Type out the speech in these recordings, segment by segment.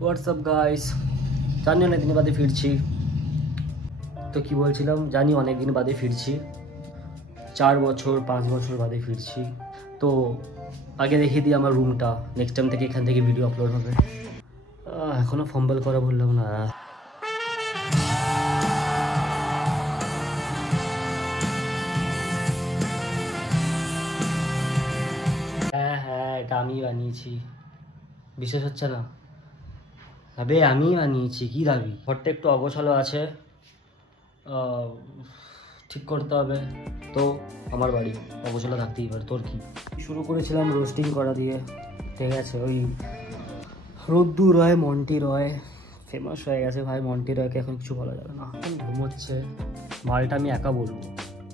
WhatsApp guys, জানি অনেক দিন বাদে ফিরছি। তো কি বলছিলাম, জানি অনেক দিন বাদে ফিরছি, 4 বছর 5 বছর বাদে ফিরছি। তো আগে দেখিয়ে দিই আমার রুমটা, নেক্সট টাইম থেকে এখান থেকে ভিডিও আপলোড হবে। এখনও ফম্বল করা বললাম না। হ্যাঁ হ্যাঁ, এটা আমিই বানিয়েছি, বিশেষ হচ্ছে না? আবে আমিই বানিয়েছি, কি দাবি? ঘরটা একটু অগোছালো আছে, ঠিক করতে হবে। তো আমার বাড়ি অগোছালো থাকতেই পারে, তোর কি? শুরু করেছিলাম রোস্টিং করা দিয়ে, ঠিক আছে? ওই রোদ্দুর রয়, মন্টি রয় ফেমাস হয়ে গেছে ভাই। মন্টি রয়কে এখন কিছু বলা যাবে না, এখন ঘুমোচ্ছে। মালটা আমি একা বলবো,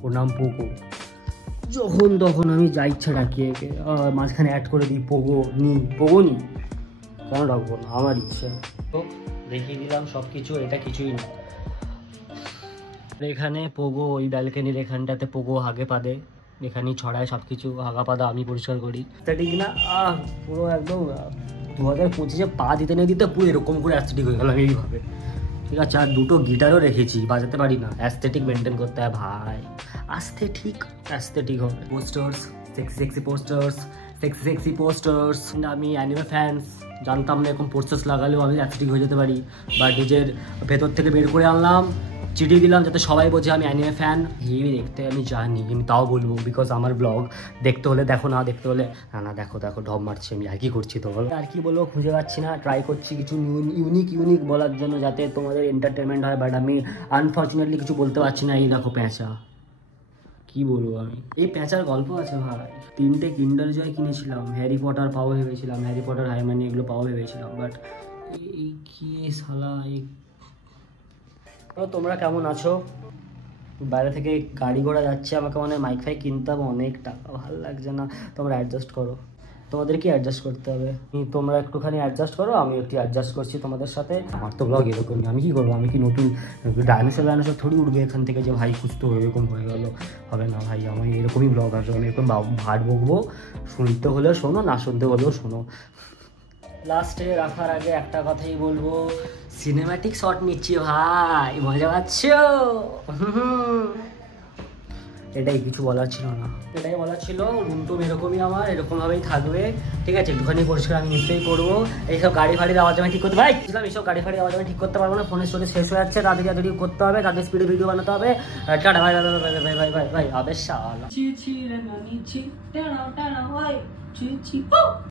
ওর নাম পোগো। যখন তখন আমি যা ইচ্ছা ডাকি একে, মাঝখানে অ্যাড করে দিই পোগো নি, পোগো নি। কেন ডাকবো না, আমার ইচ্ছে। তো দেখিয়ে দিলাম সব কিছু, এটা কিছুই না। এখানে পোগো ওই ব্যালকনির এখানটাতে পোগো হাগে পাদে, এখানেই ছড়ায় সব কিছু। হাগা পাদা আমি পরিষ্কার করি, ঠিক না? পুরো একদম 2025-এ পা দিতে না দিতে পুরো এরকম করে অ্যাস্থেটিক হয়ে গেলাম এইভাবে, ঠিক আছে? আর দুটো গিটারও রেখেছি, বাজাতে পারি না, অ্যাস্থেটিক মেনটেন করতে হয় ভাই। অ্যাস্থেটিক হবে। Posters, sexy posters, sexy posters. আমি অ্যানিমে ফ্যান্স, জানতাম না এরকম পোস্টার্স লাগালেও আমি অ্যাস্থেটিক হয়ে যেতে পারি। বা নিজের ভেতর থেকে বের করে আনলাম, চিঠি দিলাম যাতে সবাই বোঝে আমি অ্যানিমে ফ্যান। হেভি দেখতে আমি জানি, আমি তাও বলবো, বিকজ আমার ব্লগ দেখতে হলে দেখো, না দেখতে হলে না দেখো। ঢপ মারছি আমি, আর কি করছি? তো বলো, আর কি বলবো, খুঁজে পাচ্ছি না। ট্রাই করছি কিছু ইউনিক বলার জন্য, যাতে তোমাদের এন্টারটেনমেন্ট হয়, বাট আমি আনফর্চুনেটলি কিছু বলতে পারছি না। এই দেখো প্যাঁচা, কি বলবো আমি? এই প্যাঁচার গল্প আছে ভাই। 3টে কিন্ডার জয় কিনেছিলাম, হ্যারি পটার পাওয়া ভেবেছিলাম, হ্যারি পটার হারমানি এগুলো পাওয়া ভেবেছিলাম, বাট এই কি শালা। তোমরা কেমন আছো? বাইরে থেকে গাড়ি ঘোড়া যাচ্ছে, আমাকে মানে মাইক ফাইক কিনতে হবে, অনেক টাকা, ভালো লাগছে না। তোমরা অ্যাডজাস্ট করো, তোমাদের কি অ্যাডজাস্ট করতে হবে? তোমরা একটুখানি অ্যাডজাস্ট করো, আমি একটু অ্যাডজাস্ট করছি তোমাদের সাথে। আমার তো ব্লগ এরকমই, আমি কি করবো? আমি কি নতুন ডাইনোসর থোড়ি উঠবে এখান থেকে যে ভাই কুছ তো এরকম হয়ে গেলো? হবে না ভাই, আমি এরকমই ব্লগ আসবে, আমি এরকম ভাট বকবো। শুনতে হলেও শোনো, না শুনতে হলেও শোনো। লাস্টে রাখার আগে একটা কথাই বলবো, সিনেম্যাটিক শট নিচ্ছি ভাই, মজা পাচ্ছ? এটাই, কিছু বলার ছিল না, এটাই বলার ছিল। রুমটুম এরকমই, আমার এরকমভাবেই থাকবে, ঠিক আছে? একটুখানি পরিষ্কার আমি নিশ্চয়ই করবো। এইসব গাড়ি ফাড়ির আওয়াজ আমি ঠিক করতে পারি, এইসব গাড়ি ফাড়ির আওয়াজ আমি ঠিক করতে পারবো না। ফোনের স্টোরেজ শেষ হয়ে যাচ্ছে, তাড়াতাড়ি করতে হবে, তাদের স্পিডে ভিডিও বানাতে হবে। টাটা, ভাই ভাই ভাই ভাই ভাই ভাই ভাই, আবে শালা।